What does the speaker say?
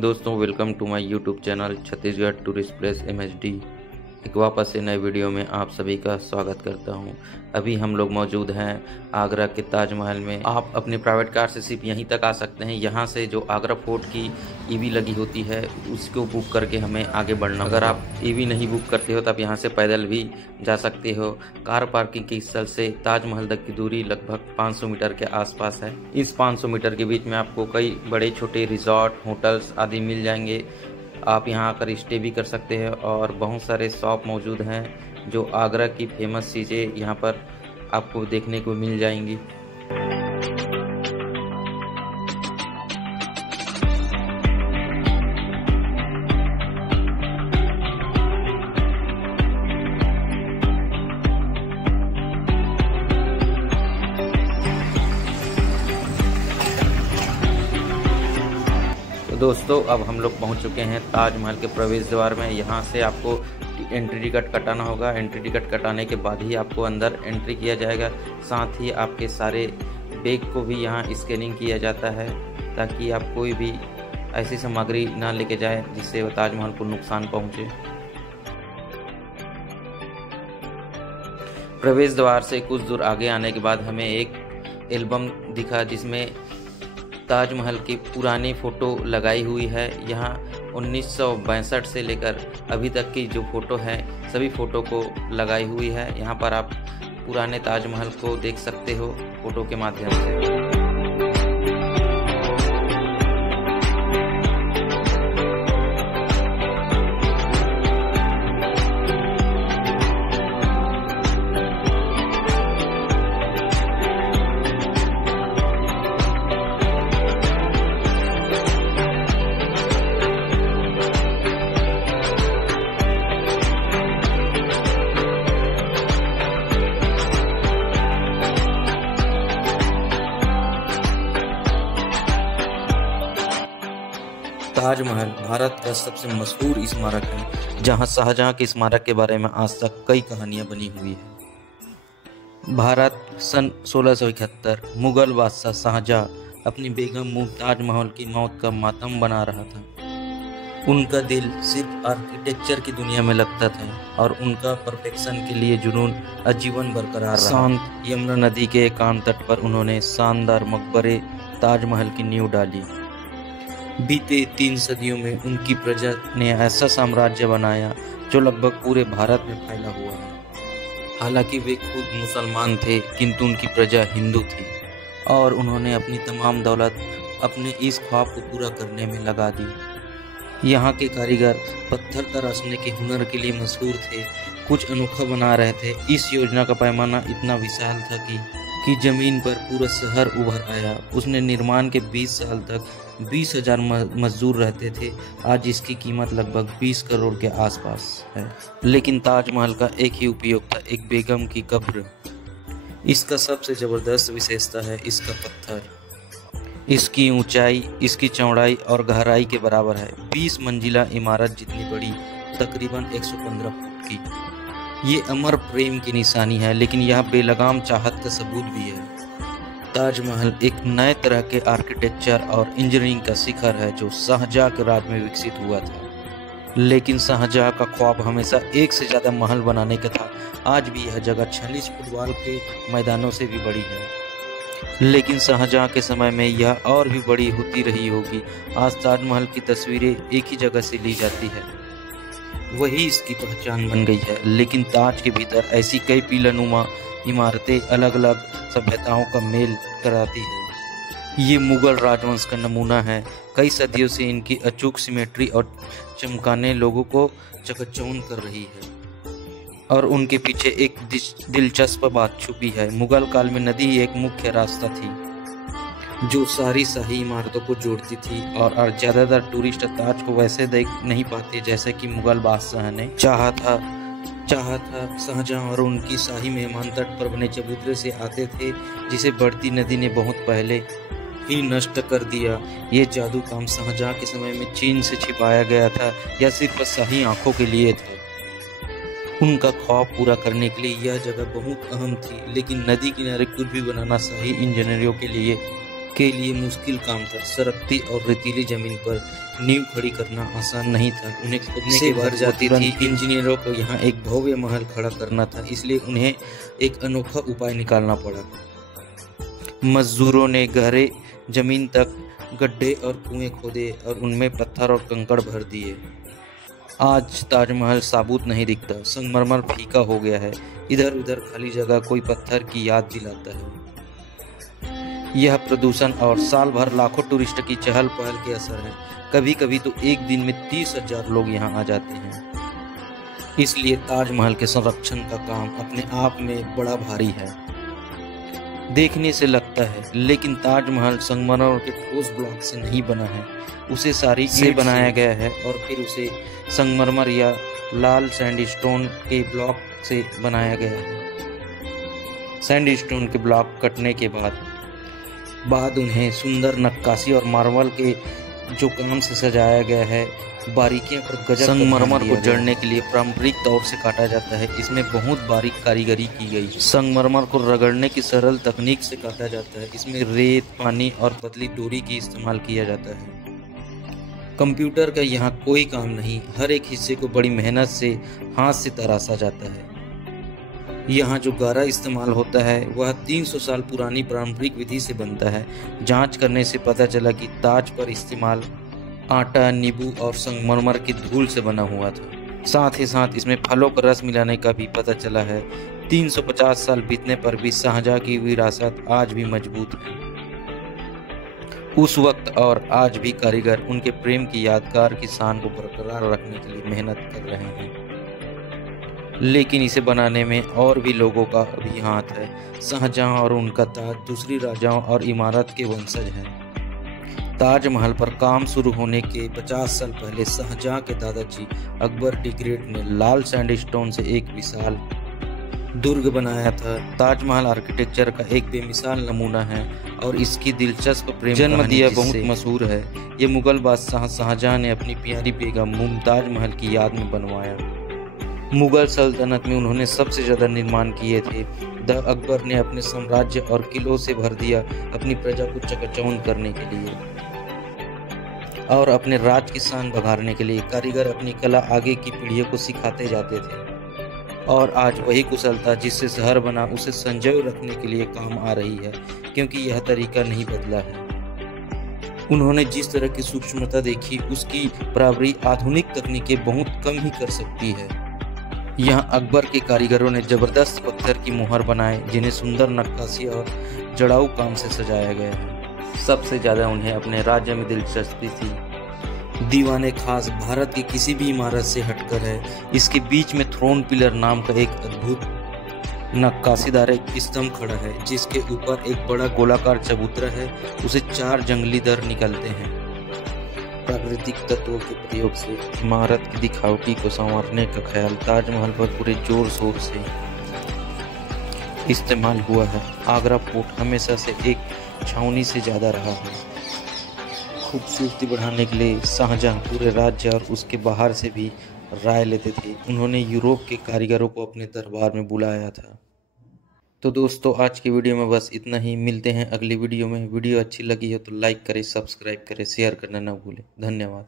Morning दोस्तों, welcome to my YouTube channel Chhattisgarh tourist place MHD। एक वापस से नए वीडियो में आप सभी का स्वागत करता हूं। अभी हम लोग मौजूद हैं आगरा के ताजमहल में। आप अपने प्राइवेट कार से सिर्फ यहीं तक आ सकते हैं। यहां से जो आगरा फोर्ट की EV लगी होती है उसको बुक करके हमें आगे बढ़ना। अगर आप EV नहीं बुक करते हो तो आप यहां से पैदल भी जा सकते हो। कार पार्किंग के स्थल से ताजमहल तक की दूरी लगभग 500 मीटर के आसपास है। इस 500 मीटर के बीच में आपको कई बड़े छोटे रिजॉर्ट, होटल्स आदि मिल जाएंगे। आप यहां आकर स्टे भी कर सकते हैं और बहुत सारे शॉप मौजूद हैं जो आगरा की फेमस चीज़ें यहां पर आपको देखने को मिल जाएंगी। दोस्तों, अब हम लोग पहुंच चुके हैं ताजमहल के प्रवेश द्वार में। यहां से आपको एंट्री टिकट कटाना होगा। एंट्री टिकट कटाने के बाद ही आपको अंदर एंट्री किया जाएगा। साथ ही आपके सारे बैग को भी यहां स्कैनिंग किया जाता है ताकि आप कोई भी ऐसी सामग्री ना लेके जाए जिससे वो ताजमहल को नुकसान पहुंचे। प्रवेश द्वार से कुछ दूर आगे आने के बाद हमें एक एल्बम दिखा जिसमें ताजमहल की पुरानी फ़ोटो लगाई हुई है। यहाँ 1962 से लेकर अभी तक की जो फ़ोटो है सभी फ़ोटो को लगाई हुई है। यहाँ पर आप पुराने ताजमहल को देख सकते हो फ़ोटो के माध्यम से। ताजमहल भारत का सबसे मशहूर स्मारक है, जहां शाहजहां के स्मारक के बारे में आज तक कई कहानियां बनी हुई है। भारत सन 1671 मुगल बादशाह शाहजहां अपनी बेगम मुमताज महल की मौत का मातम बना रहा था। उनका दिल सिर्फ आर्किटेक्चर की दुनिया में लगता था और उनका परफेक्शन के लिए जुनून आजीवन बरकरार रहा। शांत यमुना नदी के एकांत तट पर उन्होंने शानदार मकबरे ताजमहल की नींव डाली। बीते 3 सदियों में उनकी प्रजा ने ऐसा साम्राज्य बनाया जो लगभग पूरे भारत में फैला हुआ है। हालांकि वे खुद मुसलमान थे किंतु उनकी प्रजा हिंदू थी और उन्होंने अपनी तमाम दौलत अपने इस ख्वाब को पूरा करने में लगा दी। यहाँ के कारीगर पत्थर तराशने के हुनर के लिए मशहूर थे। कुछ अनोखा बना रहे थे। इस योजना का पैमाना इतना विशाल था कि जमीन पर पूरा शहर उभर आया। उसने निर्माण के 20 साल तक 20,000 मजदूर रहते थे। आज इसकी कीमत लगभग 20 करोड़ के आसपास है। लेकिन ताजमहल का एक ही उपयोग था, एक बेगम की कब्र। इसका सबसे ज़बरदस्त विशेषता है इसका पत्थर। इसकी ऊंचाई, इसकी चौड़ाई और गहराई के बराबर है। 20 मंजिला इमारत जितनी बड़ी, तकरीबन 115 फुट की। ये अमर प्रेम की निशानी है, लेकिन यह बेलगाम चाहत का सबूत भी है। ताजमहल एक नए तरह के आर्किटेक्चर और इंजीनियरिंग का शिखर है जो शाहजहां के राज में विकसित हुआ था। लेकिन शाहजहां का ख्वाब हमेशा एक से ज़्यादा महल बनाने का था। आज भी यह जगह 46 फुटबॉल के मैदानों से भी बड़ी है, लेकिन शाहजहां के समय में यह और भी बड़ी होती रही होगी। आज ताजमहल की तस्वीरें एक ही जगह से ली जाती है, वही इसकी पहचान बन गई है। लेकिन ताज के भीतर ऐसी कई पीलानुमा इमारतें अलग अलग सभ्यताओं का मेल कराती है। ये मुगल राजवंश का नमूना है। कई सदियों से इनकी अचूक सिमेट्री और चमकाने लोगों को चकचौंध कर रही है और उनके पीछे एक दिलचस्प बात छुपी है। मुगल काल में नदी एक मुख्य रास्ता थी जो सारी शाही इमारतों को जोड़ती थी और ज़्यादातर टूरिस्ट ताज को वैसे देख नहीं पाते जैसे कि मुगल बादशाह ने चाहा था। शाहजहां और उनकी शाही मेहमान तट पर बने चबूतरे से आते थे जिसे बढ़ती नदी ने बहुत पहले ही नष्ट कर दिया। ये जादू काम शाहजहां के समय में चीन से छिपाया गया था या सिर्फ शाही आंखों के लिए था। उनका ख्वाब पूरा करने के लिए यह जगह बहुत अहम थी, लेकिन नदी किनारे कुछ भी बनाना शाही इंजीनियरों के लिए के लिए मुश्किल काम था। सरकती और रेतीली जमीन पर नींव खड़ी करना आसान नहीं था। उन्हें खुदने से भर जाती थी। इंजीनियरों को यहाँ एक भव्य महल खड़ा करना था, इसलिए उन्हें एक अनोखा उपाय निकालना पड़ा। मजदूरों ने गहरे जमीन तक गड्ढे और कुएं खोदे और उनमें पत्थर और कंकड़ भर दिए। आज ताजमहल साबुत नहीं दिखता, संगमरमर फीका हो गया है। इधर उधर खाली जगह कोई पत्थर की याद दिलाता है। यह प्रदूषण और साल भर लाखों टूरिस्ट की चहल पहल के असर है। कभी कभी तो एक दिन में 30,000 लोग यहाँ आ जाते हैं। इसलिए ताजमहल के संरक्षण का काम अपने आप में बड़ा भारी है, देखने से लगता है। लेकिन ताजमहल संगमरमर के ठोस ब्लॉक से नहीं बना है, उसे सारी से बनाया गया है और फिर उसे संगमरमर या लाल सैंडस्टोन के ब्लॉक से बनाया गया है। सैंडस्टोन के ब्लॉक कटने के बाद उन्हें सुंदर नक्काशी और मार्बल के जो काम से सजाया गया है। बारीकियां पर गजब। संगमरमर को जड़ने के लिए पारंपरिक तौर से काटा जाता है। इसमें बहुत बारीक कारीगरी की गई। संगमरमर को रगड़ने की सरल तकनीक से काटा जाता है। इसमें रेत, पानी और पतली डोरी की इस्तेमाल किया जाता है। कंप्यूटर का यहाँ कोई काम नहीं, हर एक हिस्से को बड़ी मेहनत से हाथ से तराशा जाता है। यहाँ जो गारा इस्तेमाल होता है वह 300 साल पुरानी पारंपरिक विधि से बनता है। जांच करने से पता चला कि ताज पर इस्तेमाल आटा, नींबू और संगमरमर की धूल से बना हुआ था। साथ ही साथ इसमें फलों का रस मिलाने का भी पता चला है। 350 साल बीतने पर भी शाहजहां की विरासत आज भी मजबूत है। उस वक्त और आज भी कारीगर उनके प्रेम की यादगार की शान को बरकरार रखने के लिए मेहनत कर रहे हैं। लेकिन इसे बनाने में और भी लोगों का भी हाथ है। शाहजहां और उनका ताज दूसरी राजाओं और इमारत के वंशज हैं। ताजमहल पर काम शुरू होने के 50 साल पहले शाहजहां के दादाजी अकबर द ग्रेट ने लाल सैंडस्टोन से एक विशाल दुर्ग बनाया था। ताजमहल आर्किटेक्चर का एक बेमिसाल नमूना है और इसकी दिलचस्प प्रेम जन्म दिया बहुत मशहूर है। ये मुगल बादशाह शाहजहां ने अपनी प्यारी बेगम मुमताज महल की याद में बनवाया। मुगल सल्तनत में उन्होंने सबसे ज्यादा निर्माण किए थे। अकबर ने अपने साम्राज्य और किलों से भर दिया अपनी प्रजा को चकाचौंध करने के लिए और अपने राज की शान बढ़ाने के लिए। कारीगर अपनी कला आगे की पीढ़ियों को सिखाते जाते थे और आज वही कुशलता जिससे शहर बना उसे संजोए रखने के लिए काम आ रही है, क्योंकि यह तरीका नहीं बदला है। उन्होंने जिस तरह की सूक्ष्मता देखी उसकी बराबरी आधुनिक तकनीकें बहुत कम ही कर सकती है। यहाँ अकबर के कारीगरों ने जबरदस्त पत्थर की मोहर बनाए जिन्हें सुंदर नक्काशी और जड़ाऊ काम से सजाया गया है। सबसे ज्यादा उन्हें अपने राज्य में दिलचस्पी थी। दीवाने खास भारत की किसी भी इमारत से हटकर है। इसके बीच में थ्रोन पिलर नाम का एक अद्भुत नक्काशीदार एक स्तंभ खड़ा है, जिसके ऊपर एक बड़ा गोलाकार चबूतरा है। उसे 4 जंगली दर निकलते हैं। प्राकृतिक तत्वों के प्रयोग से इमारत की दिखावटी को संवारने का ख्याल ताजमहल पर पूरे जोर शोर से इस्तेमाल हुआ है। आगरा फोर्ट हमेशा से एक छावनी से ज्यादा रहा है। खूबसूरती बढ़ाने के लिए शाहजहां पूरे राज्य और उसके बाहर से भी राय लेते थे। उन्होंने यूरोप के कारीगरों को अपने दरबार में बुलाया था। तो दोस्तों, आज की वीडियो में बस इतना ही। मिलते हैं अगली वीडियो में। वीडियो अच्छी लगी हो तो लाइक करें, सब्सक्राइब करें, शेयर करना ना भूलें। धन्यवाद।